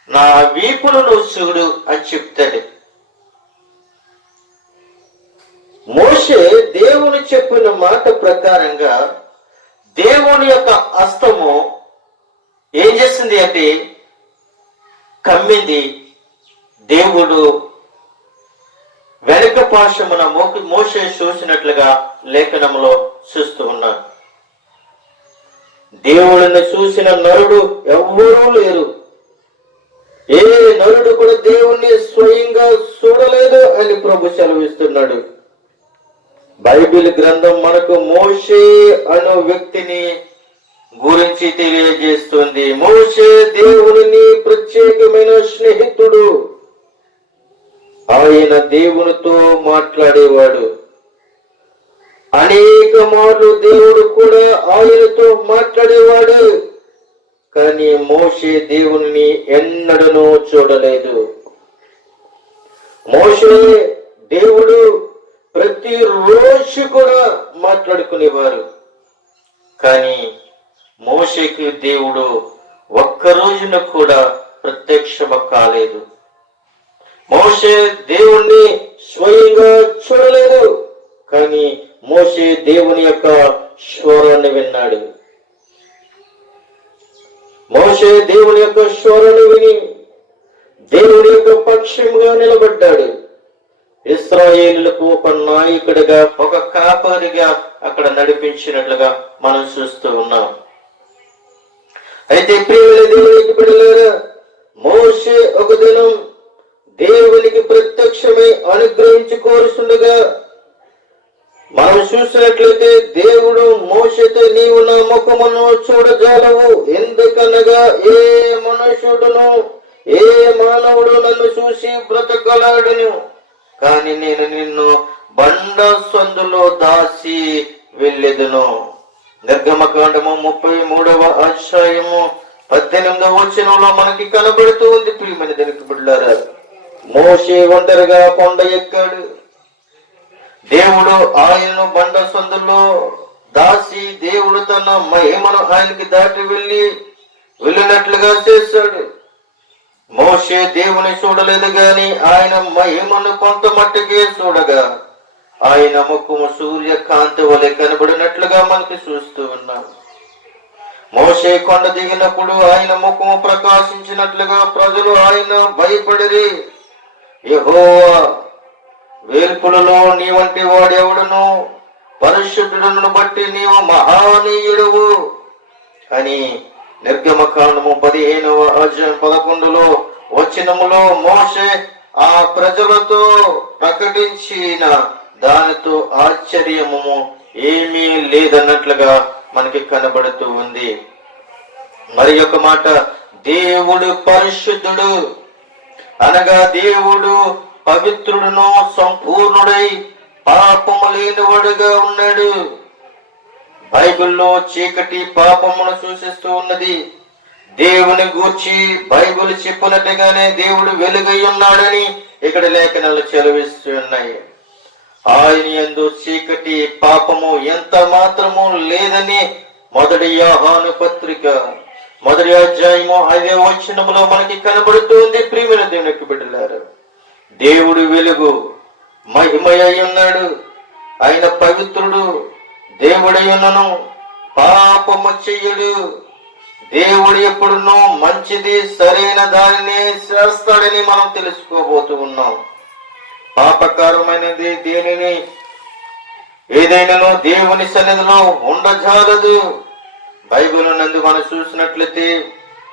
నా వీపును నువ్వు చూడు అని చెప్తాడు. మోషే దేవుని చెప్పిన మాట ప్రకారంగా దేవుని యొక్క హస్తము ఏం చేసింది అంటే కమ్మింది. దేవుడు వెనక పార్శ్వమున మోషే చూసినట్లుగా లేఖనంలో చూస్తూ ఉన్నాడు. దేవుడిని చూసిన నరుడు ఎవ్వరూ లేరు. ఏ నరుడు కూడా దేవుణ్ణి స్వయంగా చూడలేదు అని ప్రభు సెలవిస్తున్నాడు. బైబిల్ గ్రంథం మనకు మోషే అను వ్యక్తిని గురించి తెలియజేస్తుంది. మోషే దేవుని ప్రత్యేకమైన స్నేహితుడు. ఆయన దేవునితో మాట్లాడేవాడు. అనేక మార్లు దేవుడు కూడా ఆయనతో మాట్లాడేవాడు. కానీ మోషే దేవుని ఎన్నడనూ చూడలేదు. మోషే దేవుడు ప్రతిరోజు కూడా మాట్లాడుకునేవారు. కానీ మోషేకి దేవుడు ఒక్క రోజున కూడా ప్రత్యక్షమ కాలేదు. మోషే దేవుణ్ణి స్వయంగా చూడలేదు. కానీ మోషే దేవుని యొక్క స్వరాన్ని విన్నాడు. మోషే దేవుని యొక్క స్వరాన్ని విని దేవుని యొక్క పక్షముగా నిలబడ్డాడు. ఇశ్రాయేలులకు ఒక నాయకుడిగా, ఒక కాపరిగా అక్కడ నడిపించినట్లుగా మనం చూస్తూ ఉన్నాం. అయితే ప్రియమైన దేవునికి బిడ్డలారా, మోషే ఒక దినం దేవునికి ప్రత్యక్షమై అనుగ్రహించుకోరుస్తుండగా మనం చూసినట్లయితే దేవుడు మోషేతో నీవు నా ముఖమును చూడజాలవు, ఎందుకనగా ఏ మనుషుడును ఏ మానవుడు నన్ను చూసి బ్రతకలాడును, కానీ నేను నిన్ను బండ సందులో దాసి వెళ్ళెదను. నిర్గమకాండము 33వ అధ్యాయము 18వ వచనంలో మనకి కనబడుతూ ఉంది. ప్రియమైన దేవునికి బిడ్డలారా, మోషే ఒంటరిగా కొండ ఎక్కాడు. దేవుడు ఆయనను బండ సందులో దాసి దేవుడు తన మహిమను ఆయనకి దాటి వెళ్ళినట్లుగా చేశాడు. మోషే దేవుని చూడలేదు గాని ఆయన మహిమను కొంత మట్టుకే చూడగా ఆయన ముఖము సూర్యకాంతి వలె కనబడినట్లుగా మనకి చూస్తూ ఉన్నాం. మోషే కొండ దిగినప్పుడు ఆయన ముఖము ప్రకాశించినట్లుగా ప్రజలు ఆయన భయపడిరి. యెహోవా వేల్పులలో నీ వంటి వాడెవడును, పరిశుద్ధులను బట్టి నీవు మహానీయుడువు అని నిర్గమకాండము 15వ అధ్యాయం 11లో వచనములో మోషే ఆ ప్రజలతో ప్రకటించిన దానితో ఆశ్చర్యము ఏమీ లేదన్నట్లుగా మనకి కనబడుతూ ఉంది. మరి ఒక మాట, దేవుడు పరిశుద్ధుడు అనగా దేవుడు పవిత్రుడును సంపూర్ణుడై పాపము లేనివాడుగా ఉన్నాడు. బైబిల్లో చీకటి పాపమును సూచిస్తూ ఉన్నది. దేవుని గూర్చి బైబిల్ చెప్పినట్టుగానే దేవుడు వెలుగై ఉన్నాడని ఇక్కడ లేఖనాలు చెలవిస్తూ ఉన్నాయి. ఆయన యందు చీకటి పాపము ఎంత మాత్రము లేదని మొదటి యోహాను పత్రిక 1వ అధ్యాయము 5వ వచనములో మనకి కనబడుతుంది. ప్రియమైన దేవునికి బిడ్డలారా, దేవుడు వెలుగు మహిమయ్య ఉన్నాడు. ఆయన పవిత్రుడు దేవుడై ఉన్నను, పాపము చెయ్యడు. దేవుడు ఎప్పుడునూ మంచిది సరైన దానిని చేస్తాడని మనం తెలుసుకోబోతూ ఉన్నాం. పాపకారమైనది దేనిని ఏదైనాను దేవుని సన్నిధిలో ఉండజాలదు. బైబిల్ నందు మనం చూసినట్లయితే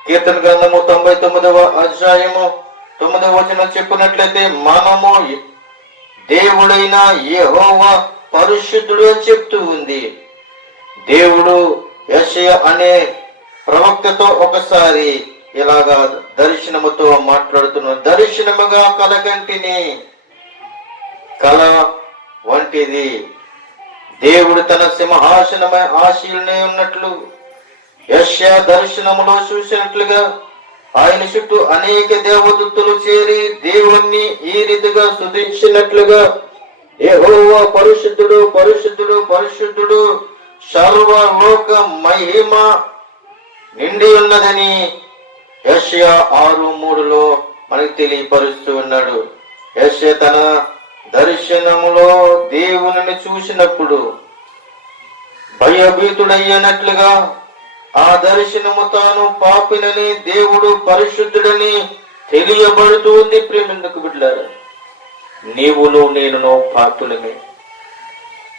కీర్తన గ్రంథము 99వ అధ్యాయము 9వ వచనం చెప్పినట్లయితే మనము దేవుడైన యెహోవా పరిశుద్ధుడు అని చెప్తూ ఉంది. దేవుడు యెషయా అనే ప్రవక్తతో ఒకసారి ఇలాగా దర్శనముతో మాట్లాడుతున్నాడు. దర్శనముగా కలగంటిని, కల వంటిది. దేవుడు తన సింహాసనమై ఆశీనుడై ఉన్నట్లు యెషయా దర్శనములో చూసినట్లుగా ఆయన చుట్టూ అనేక దేవదూతలు చేరి దేవుణ్ణి ఈ రీతిగా స్తుతించినట్లుగా యెహోవా పరిశుద్ధుడు పరిశుద్ధుడు పరిశుద్ధుడు సర్వలోక మహిమ నిండి ఉన్నదని యెషయా 6:3లో మనకి తెలియపరుస్తూ ఉన్నాడు. యెషయా తన దర్శనములో దేవుని చూసినప్పుడు భయభీతుడయ్యనట్లుగా ఆ దర్శనము తాను పాపినని దేవుడు పరిశుద్ధుడని తెలియబడుతుంది. ప్రేమిందుకు బిడ్డలారా, నీవును నేనును పాపులమే,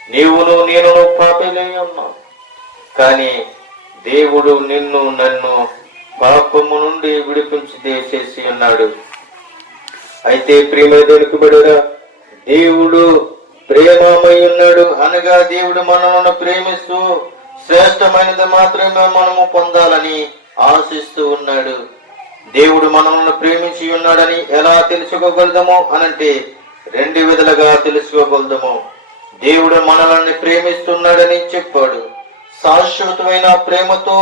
నీవును నేనును పాపిలే ఉన్నాం. కానీ దేవుడు నిన్ను నన్ను పాపము నుండి విడిపించి చేసి ఉన్నాడు. అయితే ప్రియమైనకు బిడ్డలారా, దేవుడు ప్రేమమై ఉన్నాడు అనగా దేవుడు మనలను ప్రేమిస్తూ శ్రేష్టమైనది మాత్రమే మనము పొందాలని ఆశిస్తూ ఉన్నాడు. దేవుడు మనల్ని ప్రేమించి ఉన్నాడని ఎలా తెలుసుకోగలదము అనంటే 2 విధాలుగా తెలుసుకోగలదము. దేవుడు మనల్ని ప్రేమిస్తున్నాడని చెప్పాడు. శాశ్వతమైన ప్రేమతో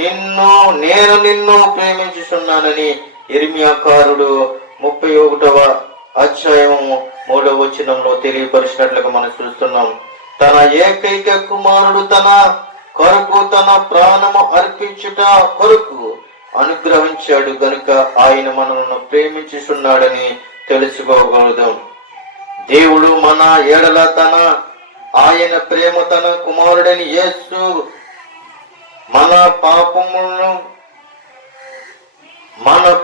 నేను నిన్ను ప్రేమించుచున్నానని ఇర్మియాకారుడు 31వ అధ్యాయము 3వ వచనంలో తెలియపరిచినట్లుగా మనం చూస్తున్నాం. తన ఏకైక కుమారుడు తన కొరకు తన ప్రాణము అర్పించుట కొరకు అనుగ్రహించాడు గనుక ఆయన మనల్ని ప్రేమించుచున్నాడని తెలుసుకోగలుగుతాం. దేవుడు మన ఎడల ఆయన ప్రేమ తన కుమారుడని యేసు మన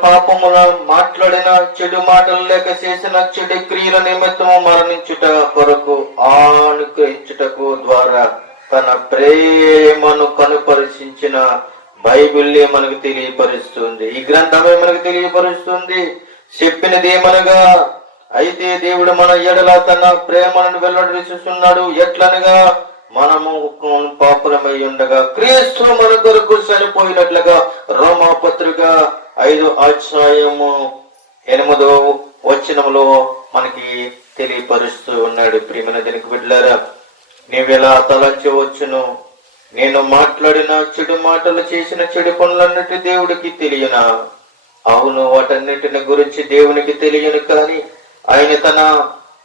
పాపముల మాట్లాడిన చెడు మాటలు లేక చేసిన చెడు క్రియల నిమిత్తము మరణించుట కొరకు అనుగ్రహించుటకు ద్వారా తన ప్రేమను కనుపరిచిన బైబిల్లే మనకు తెలియపరుస్తుంది. ఈ గ్రంథమే మనకు తెలియపరుస్తుంది. చెప్పినది ఏమనగా, అయితే దేవుడు మన ఎడల తన ప్రేమను వెల్లడిస్తున్నాడు. ఎట్లనగా మనము పాపులమై ఉండగా క్రీస్తు మన కొరకు చనిపోయినట్లుగా రోమా పత్రిక 5వ అధ్యాయము 8వ వచనములో మనకి తెలియపరుస్తూ ఉన్నాడు. ప్రియమైన దేవుని బిడ్డలారా, నీవెలా తలంచవచ్చును? నేను మాట్లాడిన చెడు మాటలు చేసిన చెడు పనులన్నిటి దేవుడికి తెలియనా? అవును, వాటన్నిటిని గురించి దేవునికి తెలియను. కానీ ఆయన తన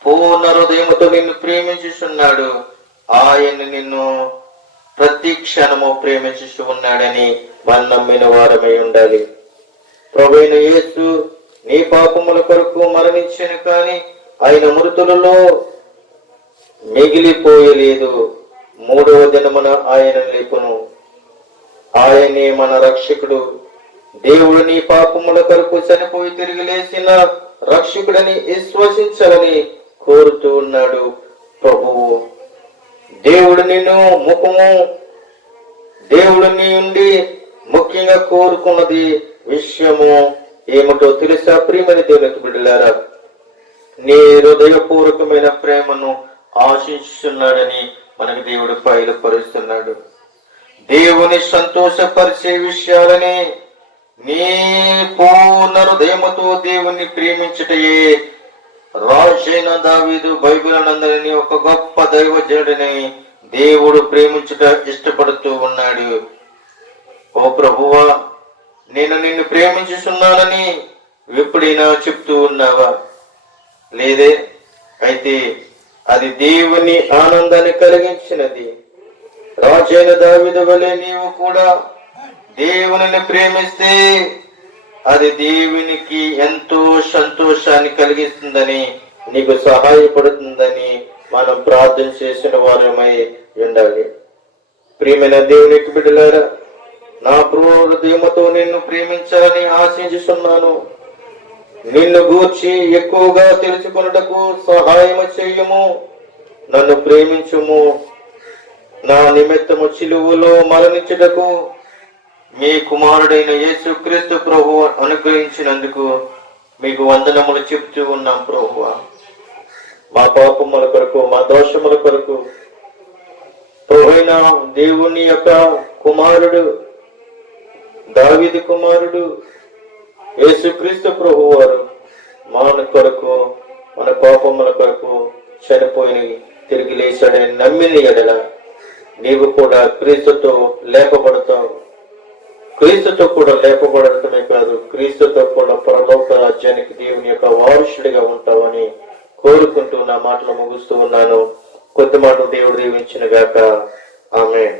పూర్ణ హృదయముతో నిన్ను ప్రేమించుచున్నాడు. ఆయన నిన్ను ప్రతి క్షణము ప్రేమించు ఉన్నాడని మనం నమ్మిన వారమై ఉండాలి. ప్రభువైన యేసు నీ పాపముల కొరకు మరణించెను, కానీ ఆయన మృతులలో మిగిలిపోయలేదు. 3వ దినమున ఆయన లేపును. ఆయనే మన రక్షకుడు. దేవుడు నీ పాపముల కొరకు చనిపోయి తిరిగి లేచిన రక్షకుడని విశ్వసించాలని కోరుతూ ఉన్నాడు ప్రభువు. దేవుడు నీ నుండి ముఖ్యంగా కోరుకున్నది విషయము ఏమిటో తెలుసా? ప్రియమైన దేవునికి బిడ్డలారా, నీ హృదయపూర్వకమైన ప్రేమను ఆశించుతున్నాడని మనకు దేవుడు బయలుపరుస్తున్నాడు. దేవుని సంతోషపరిచే విషయాలని నీ పూర్ణ హృదయముతో దేవుణ్ణి ప్రేమించుటయే రాజైన దావీదు బైబిల్ నందరిని ఒక గొప్ప దైవజనుడిని దేవుడు ప్రేమించుట ఇష్టపడుతూ ఉన్నాడు. ఓ ప్రభువా, నేను నిన్ను ప్రేమించుచున్నానని ఎప్పుడైనా చెప్తూ ఉన్నావా? లేదే. అయితే అది దేవుని ఆనందాన్ని కలిగించినది. రాజైన దావీదు వలె నీవు కూడా దేవునిని ప్రేమిస్తే అది దేవునికి ఎంతో సంతోషాన్ని కలిగిస్తుందని, నీకు సహాయపడుతుందని మనం ప్రార్థన చేసిన వారమై ఉండాలి. ప్రియమైన దేవునికి బిడ్డలారా, నా హృదయముతో నిన్ను ప్రేమించాలని ఆశించుచున్నాను. నిన్ను గూర్చి ఎక్కువగా తెలుసుకొనుటకు సహాయము చెయ్యము. నన్ను ప్రేమించుము. నా నిమిత్తము సిలువలో మరణించుటకు మీ కుమారుడైన యేసుక్రీస్తు ప్రభువు అనుగ్రహించినందుకు మీకు వందనములు చెప్తూ ఉన్నాం ప్రభువా. మా పాపముల కొరకు, మా దోషముల కొరకు ప్రభువైన దేవుని యొక్క కుమారుడు, దావీదు కుమారుడు యేసుక్రీస్తు ప్రభువు వారు మన కొరకు, మన పాపముల కొరకు చనిపోయి తిరిగి లేచాడని నమ్మిన ఎడల నీవు కూడా క్రీస్తుతో లేపబడతావు. క్రీస్తుతో కూడా లేపబడటమే కాదు, క్రీస్తుతో కూడా పరలోక రాజ్యానికి దేవుని యొక్క వారసుడిగా ఉంటావని కోరుకుంటూ నా మాటలు ముగిస్తూ ఉన్నాను. కొద్ది మాటలు దేవుడు దీవించిన గాక. ఆమేన్.